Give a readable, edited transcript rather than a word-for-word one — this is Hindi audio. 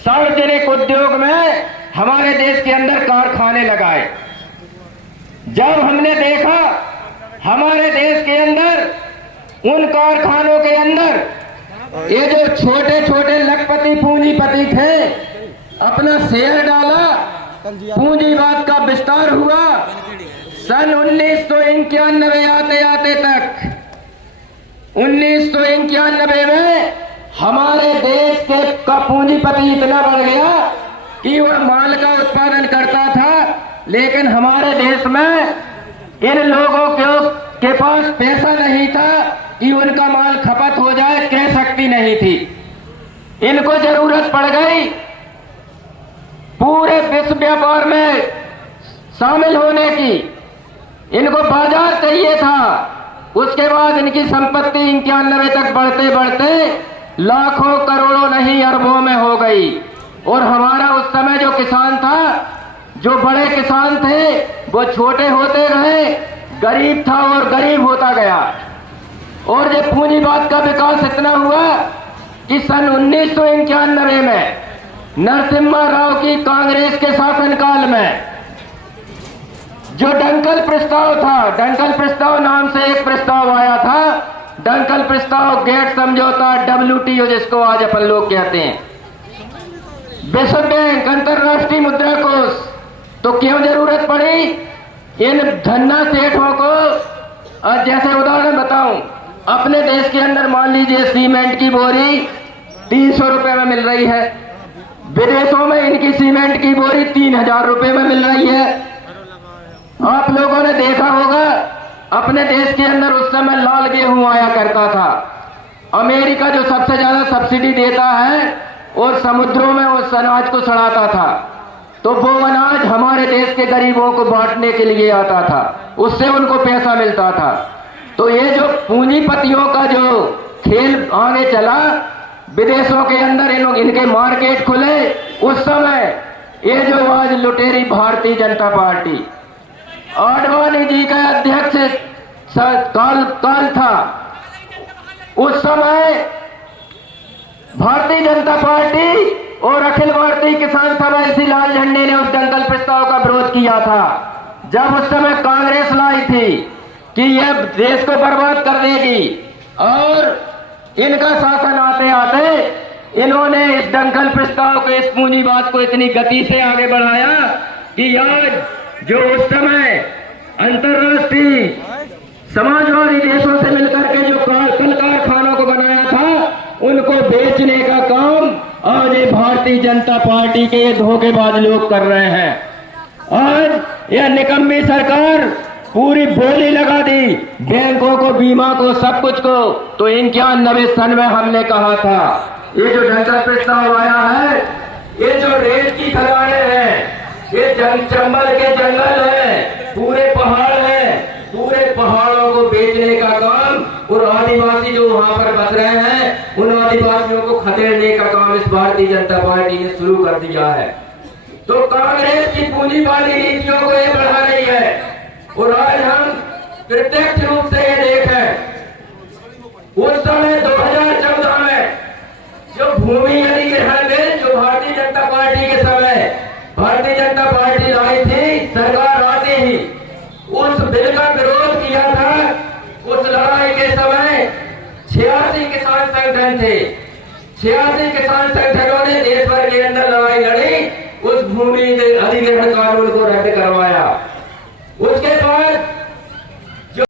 सार्वजनिक उद्योग में हमारे देश के अंदर कारखाने लगाए। जब हमने देखा हमारे देश के अंदर उन कारखानों के अंदर ये जो छोटे छोटे लखपति पूंजीपति थे, अपना शेयर डाला, पूंजीवाद का विस्तार हुआ। सन 1991 आते आते तक 1991 में हमारे देश के का पूंजीपति इतना बढ़ गया कि वह माल का उत्पादन करता था, लेकिन हमारे देश में इन लोगों के पास पैसा नहीं था कि उनका माल खपत हो जाए, क्रय शक्ति नहीं थी। इनको जरूरत पड़ गई पूरे विश्व व्यापार में शामिल होने की, इनको बाजार चाहिए था। उसके बाद इनकी संपत्ति 91 तक बढ़ते बढ़ते लाखों करोड़ों नहीं अरबों में हो गई। और हमारा उस समय जो किसान था, जो बड़े किसान थे, वो छोटे होते रहे, गरीब था और गरीब होता गया। और जब पूंजीवाद का विकास इतना हुआ कि सन 1991 में नरसिम्हा राव की कांग्रेस के शासनकाल में जो डंकल प्रस्ताव था, डंकल प्रस्ताव नाम से एक प्रस्ताव आया था, डंकल प्रस्ताव, गेट समझौता, WTO जिसको आज अपन लोग कहते हैं, विश्व बैंक, अंतर्राष्ट्रीय मुद्रा कोष। तो क्यों जरूरत पड़ी इन धन्ना सेठों को? जैसे उदाहरण बताऊं, अपने देश के अंदर मान लीजिए सीमेंट की बोरी 300 रुपए में मिल रही है, विदेशों में इनकी सीमेंट की बोरी 3000 रुपए में मिल रही है। आप लोगों ने देखा होगा अपने देश के अंदर उस समय लाल गेहूं आया करता था। अमेरिका जो सबसे ज्यादा सब्सिडी देता है और समुद्रों में उस अनाज को सड़ाता था, तो वो अनाज हमारे देश के गरीबों को बांटने के लिए आता था, उससे उनको पैसा मिलता था। तो ये जो पूंजीपतियों का जो खेल आगे चला, विदेशों के अंदर इनके मार्केट खुले, उस समय ये जो आज लुटेरी भारतीय जनता पार्टी, आडवाणी जी का अध्यक्ष काल था, उस समय भारतीय जनता पार्टी और अखिल भारतीय किसान सभा इसी लाल झंडे ने उस दंगल प्रस्ताव का विरोध किया था। जब उस समय कांग्रेस लाई थी कि यह देश को बर्बाद कर देगी, और इनका शासन आते आते इन्होंने इस दंगल प्रस्ताव को, इस पूंजीवाद को इतनी गति से आगे बढ़ाया कि आज जो उस समय अंतर्राष्ट्रीय समाजवादी देशों से मिलकर के जो कल कारखानों को बनाया था, उनको बेचने का काम आज ये भारतीय जनता पार्टी के ये धोखेबाज लोग कर रहे हैं। आज यह निकम्मी सरकार पूरी बोली लगा दी बैंकों को, बीमा को, सब कुछ को। तो 91 सन में हमने कहा था, ये जो ढंका प्रस्ताव आया है, ये जो रेत की खदानें हैं, ये चंबल के जंगल है, पूरे पहाड़ है, पूरे पहाड़ों को बेचने का काम और आदिवासी जो वहां पर बस रहे हैं, उन आदिवासियों को खदेड़ने का काम इस भारतीय जनता पार्टी ने शुरू कर दिया है। तो कांग्रेस की पूंजीवादी नीतियों को ये बढ़ा रही है। और आज हम प्रत्यक्ष रूप से ये देखें, उस समय 2014 में जो भूमि अधिग्रहण बिल जो भारतीय जनता पार्टी के समय भारतीय जनता पार्टी लाई थी, सरकार आते ही उस बिल का विरोध किया था। उस लड़ाई के समय 86 किसान संगठन थे, 86 किसान संगठनों ने देश भर के अंदर लड़ाई लड़ी उस भूमि अधिग्रहण कानून को रद्द करवा